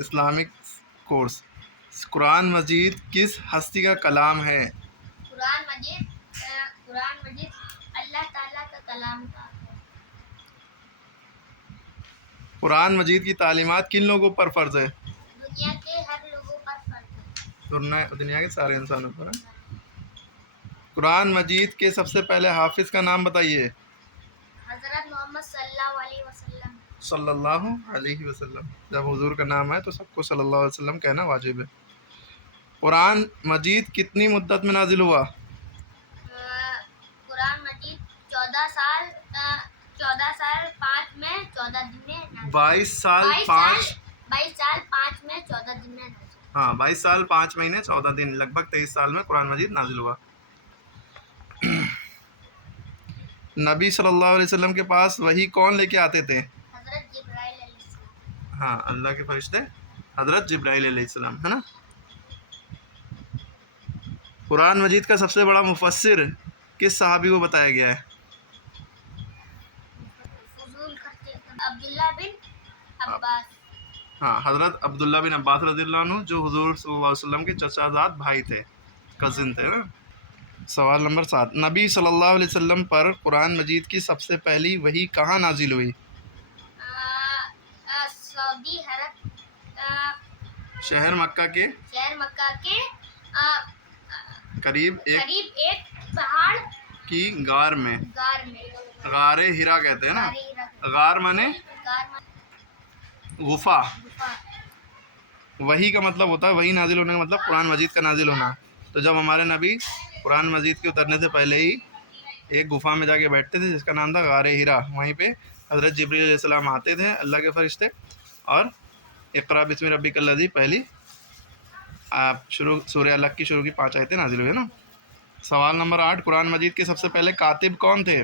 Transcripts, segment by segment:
Islamic course. قرآن مجید کس ہستی کا کلام ہے؟ قرآن مجید اللہ تعالیٰ کا کلام تھا۔ قرآن مجید کی تعلیمات کن لوگوں پر فرض ہے؟ دنیا کے ہر لوگوں پر فرض ہے۔ دنیا کے سارے انسانوں پر ہے۔ قرآن مجید کے سب سے پہلے حافظ کا نام بتائیے۔ حضرت محمد صلی اللہ علیہ وسلم۔ صلی اللہ علیہ وسلم۔ جب حضور کا نام ہے تو سب کو صلی اللہ علیہ وسلم کہنا واجب ہے۔ قرآن مجید کتنی مدت میں نازل ہوا؟ قرآن مجید 14 سال 5 میں 14 دن میں 22 سال 5 میں 14 دن میں نازل۔ ہاں 22 سال 5 مہینے 14 دن، لگ بھگ 23 سال میں قرآن مجید نازل ہوا۔ نبی صلی اللہ علیہ وسلم کے پاس وحی کون لے کے آتے تھے؟ حضرت جبرائیل علیہ السلام۔ ہاں اللہ کے فرشتے حضرت جبرائیل علیہ السلام ہے نا۔ قرآن مجید کا سب سے بڑا مفسر کس صحابی کو بتایا گیا ہے؟ عبداللہ بن عباس۔ ہاں حضرت عبداللہ بن عباس رضی اللہ عنہ، جو حضور صلی اللہ علیہ وسلم کے چچا زاد بھائی تھے، کزن تھے نا۔ سوال نمبر 7، نبی صلی اللہ علیہ وسلم پر قرآن مجید کی سب سے پہلی وحی کہاں نازل ہوئی؟ سعودی عرب، شہر مکہ کے قریب ایک پہاڑ کی غار میں، غار میں، غار ہرا کہتے ہیں نا۔ غار مانے غفا۔ وحی کا مطلب ہوتا ہے، وحی نازل ہونے کا مطلب قرآن مجید کا نازل ہونا۔ تو جب ہمارے نبی قرآن مجید کے اترنے سے پہلے ہی ایک گفا میں جا کے بیٹھتے تھے جس کا نام تھا غار ہرا، وہیں پہ حضرت جبریل علیہ السلام آتے تھے، اللہ کے فرشتے، اور اقرا بسم ربک الذی پہلی سورہ الگ کی شروع کی 5 آیتیں نازل ہوئی نا۔ سوال نمبر 8، قرآن مجید کے سب سے پہلے کاتب کون تھے؟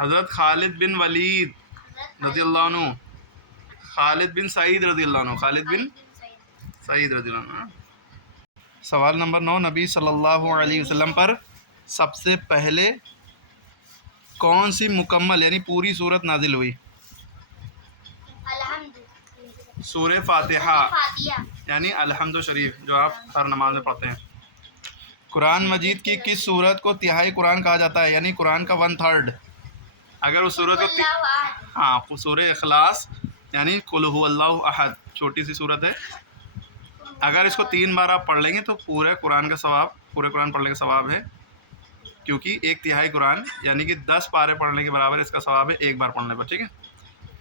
حضرت خالد بن ولید رضی اللہ عنہ، خالد بن سعید رضی اللہ عنہ، خالد بن سعید رضی اللہ عنہ۔ سوال نمبر 9، نبی صلی اللہ علیہ وسلم پر سب سے پہلے کون سی مکمل یعنی پوری سورت نازل ہوئی؟ سورہ فاتحہ یعنی الحمد شریف، جو آپ ہر نماز میں پڑھتے ہیں۔ قرآن مجید کی کس سورت کو تہائی قرآن کہا جاتا ہے، یعنی قرآن کا 1/3؟ اگر اس سورت کو سورہ اخلاص یعنی قل هو اللہ احد، چھوٹی سی سورت ہے، اگر اس کو 3 بار آپ پڑھ لیں گے تو پورے قرآن پڑھنے کا ثواب ہے، کیونکہ 1/3 قرآن یعنی کہ 10 پارے پڑھنے کے برابر اس کا ثواب ہے ایک بار پڑھنے پر، ٹھیک ہے۔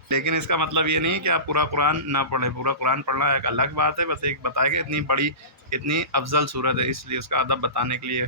لیکن اس کا مطلب یہ نہیں کہ آپ پورا قرآن نہ پڑھیں، پورا قرآن پڑھنا ایک الگ بات ہے، بس ایک بتائے کہ اتنی بڑی اتنی افضل صورت ہے، اس لیے اس کا ادب بتانے کے لیے